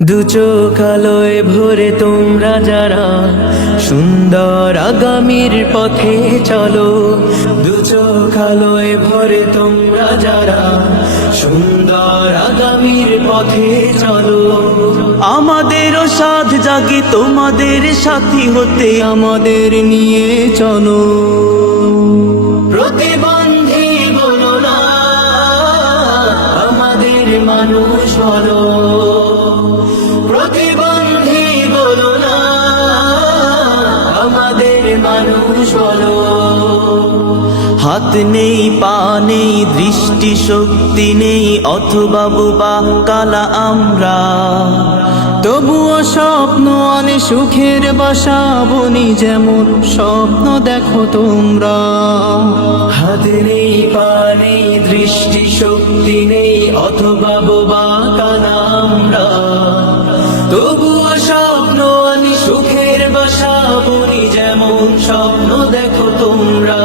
দু চোখ আলোয় ভরে তোমরা যারা সুন্দর আগামীর পথে চলো। দু চোখ আলোয় ভরে তোমরা যারা সুন্দর আগামীর পথে চলো। আমাদেরও সাথ জাগে তোমাদের সাথী হতে, আমাদের নিয়ে চলো। প্রতিবন্ধী বলো না, আমাদের মানুষ বলো। প্রতিবন্ধী বলো না, আমাদের মানুষ বলো। হাত নেই, পা নেই, দৃষ্টি শক্তি নেই, অথবা বোবা কালা আমরা, তবুও স্বপ্ন আনে সুখের বাসা বনি, যেমন স্বপ্ন দেখো তোমরা। হাত নেই, পা নেই, দৃষ্টি শক্তি নেই, অথবা বোবা কালা আমরা, তবুও স্বপ্ন আনি সুখের বাসা বনি, যেমন স্বপ্ন দেখো তোমরা।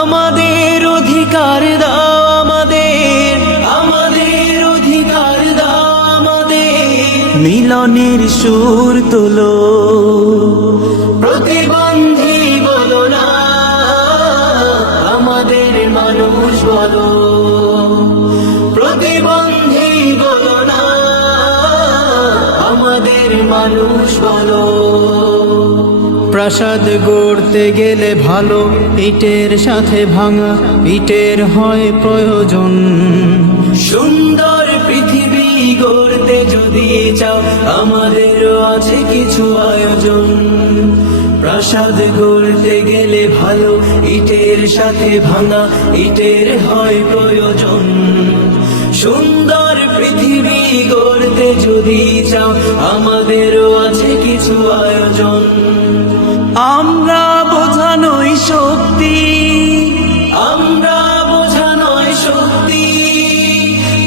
আমাদের অধিকার দাও, আমাদের অধিকার দাও, আমাদের মিলনের সুর তোলো। প্রতিবন্ধী বলো না, আমাদের মানুষ বলো। প্রতিবন্ধী বলো না, আমাদের মানুষ বলো। প্রাসাদ গড়তে গেলে ভালো ইটের সাথে ভাঙা ইটের হয় প্রয়োজন। সুন্দর পৃথিবী গড়তে যদি চাও, আমাদেরও আছে কিছু আয়োজন। প্রাসাদ গড়তে গেলে ভালো ইটের সাথে ভাঙা ইটের হয় প্রয়োজন। সুন্দর পৃথিবী গড়তে যদি চাও, আমাদেরও আছে কিছু আয়োজন। আমরা বোঝানোই শক্তি, আমরা বোঝানোই শক্তি,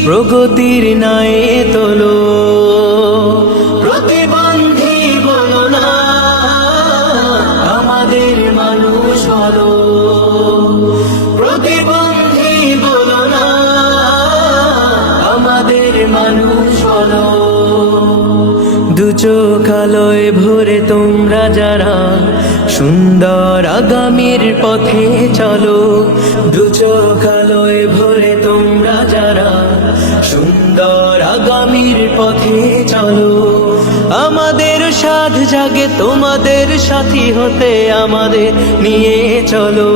প্রগতির নায়ে তোলো। প্রতিবন্ধী বলো না, আমাদের মানুষ বলো। প্রতিবন্ধী বলো না, আমাদের মানুষ বলো। দু চোখ আলোয় ভরে তোমরা যারা সুন্দর আগামীর পথে চলো। দু চোখ আলোয় ভরে তোমরা যারা সুন্দর আগামীর পথে চলো। আমাদের সাথ জাগে তোমাদের সাথী হতে, আমাদের নিয়ে চলো।